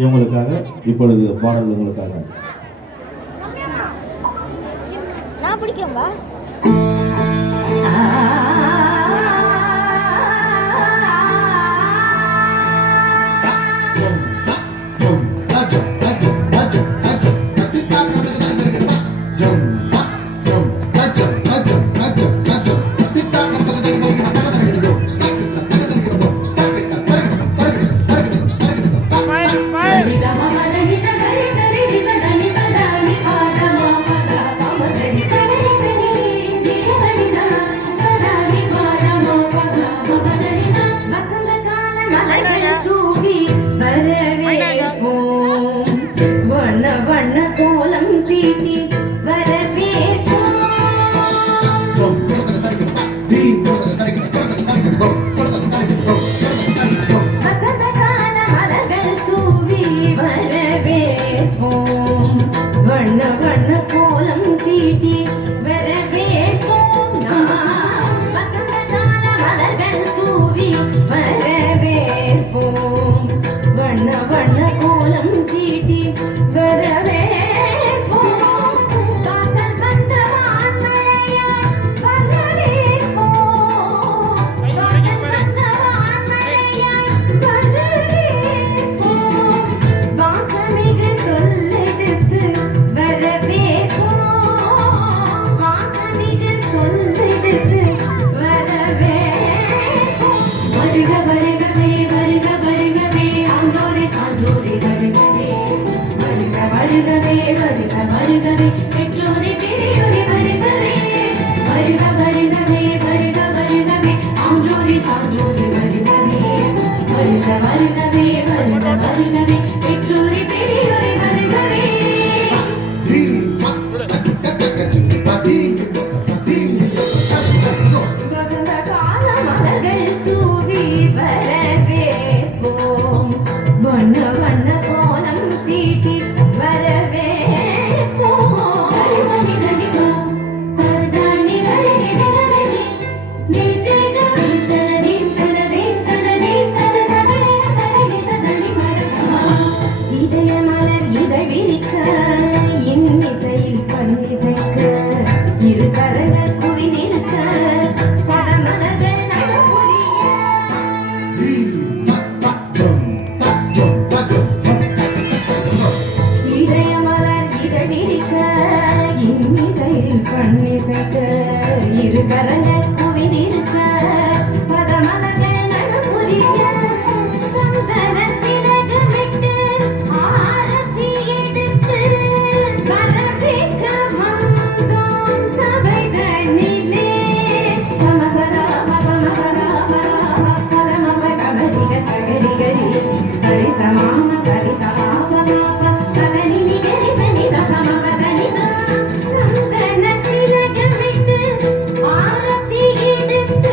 இவங்களுக்காக இப்பொழுது பாடல் உங்களுக்காக. நான் பிடிக்கும்பா. வண்ண வண்ண கோலம் தீட்டி வசந்த கால மலர்கள் தூவி வரவேற்போம். வண்ண வண்ண கோலம் தீட்டி வரவேற்போம். வசந்த கால மலர்கள் தூவி வரவேற்போம். வண்ண வண்ண கோலம் தீட்டி வரவேற்போம். வாசல் வந்த வான்மழையாய் வரவேற்போம். வாசல் வந்த வான்மழையாய் வரவேற்போம். வாசமிகு சொல்லெடுத்து வரவேற்போம். வாசமிகு சொல்லெடுத்து வரவேற்போம். வருக வருகவே வருக வருகவே ஆண்டோரே சான்றோரே வருகவே. வருக வருகவே வருக வருகவே பெற்றோரே பெரியோரே வருகவே. வருக வருகவே வருக வருகவே ஆண்டோரே சான்றோரே வருகவே. வருக வருகவே வருக வருகவே பெற்றோரே பெரியோரே வருகவே. வசந்த கால மலர்கள் தூவி வரவேற்போம். வண்ண வண்ண கோலம் தீட்டி வரவேற்போம். இதய மலர் இதழ் விரிக்க இன்னிசையில் பன்னிசைக்க இரு கரங்கள் குவிந்திருக்க படமலர்கள் நடமுடிய இதய மலர் இதழ் விரிக்க இன்னிசையில் பன்னிசைக்க இரு கரங்கள் குவிந்திருக்க படமலர்கள் நடமுடிய சந்தன திலகமிட்டு ஆரத்தி எடுத்து வரவேற்க வந்தோம் சபைதனிலே. சந்தன திலகமிட்டு ஆரத்தி எடுத்து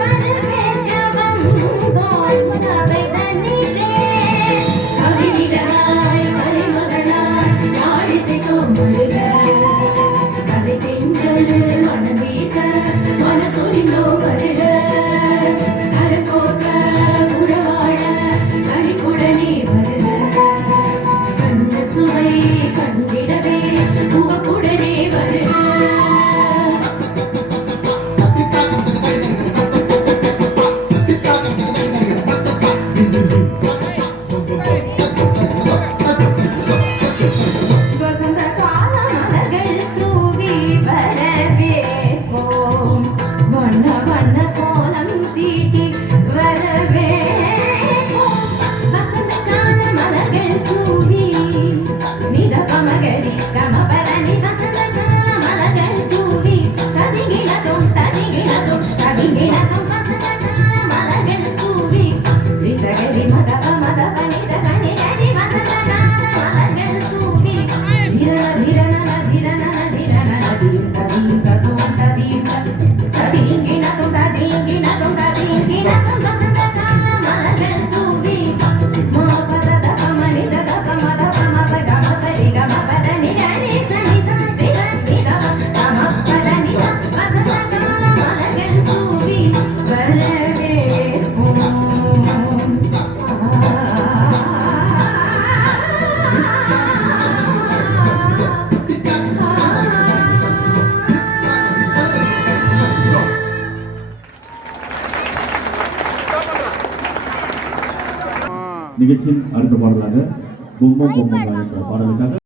வரவேற்க வந்தோம் சபைதனிலே. கவிஞராய் கலைமகனாய் யாழிசைக்கும் வருக. கதை தென்றல் மனம் வீச மனசொலிந்தோ வருக. கரகோர்க்க உறவாட கனிக்குடனே வருக. கண்ண சுவை கண்டிடவே உவக்குடனே வருக. வசந்த கால மலர்கள் தூவி வரவேற்போம். வண்ண வண்ண கோலம் தீட்டி வரவேற்போம். வசந்த கால மலர்கள் தூவி நித பமகரி கமபரணி. வசந்த கால மலர்கள் தூவி ததிகிழதும் ததிகிழதும் ததிகிழதும். வசந்த கால மலர்கள் தூவி ரிசகரி மதப மதப நித சனி கரி மத நிகழ்ச்சியின் அடுத்த பாடலாக பொம்மை பொம்மை என்ற பாடலுக்காக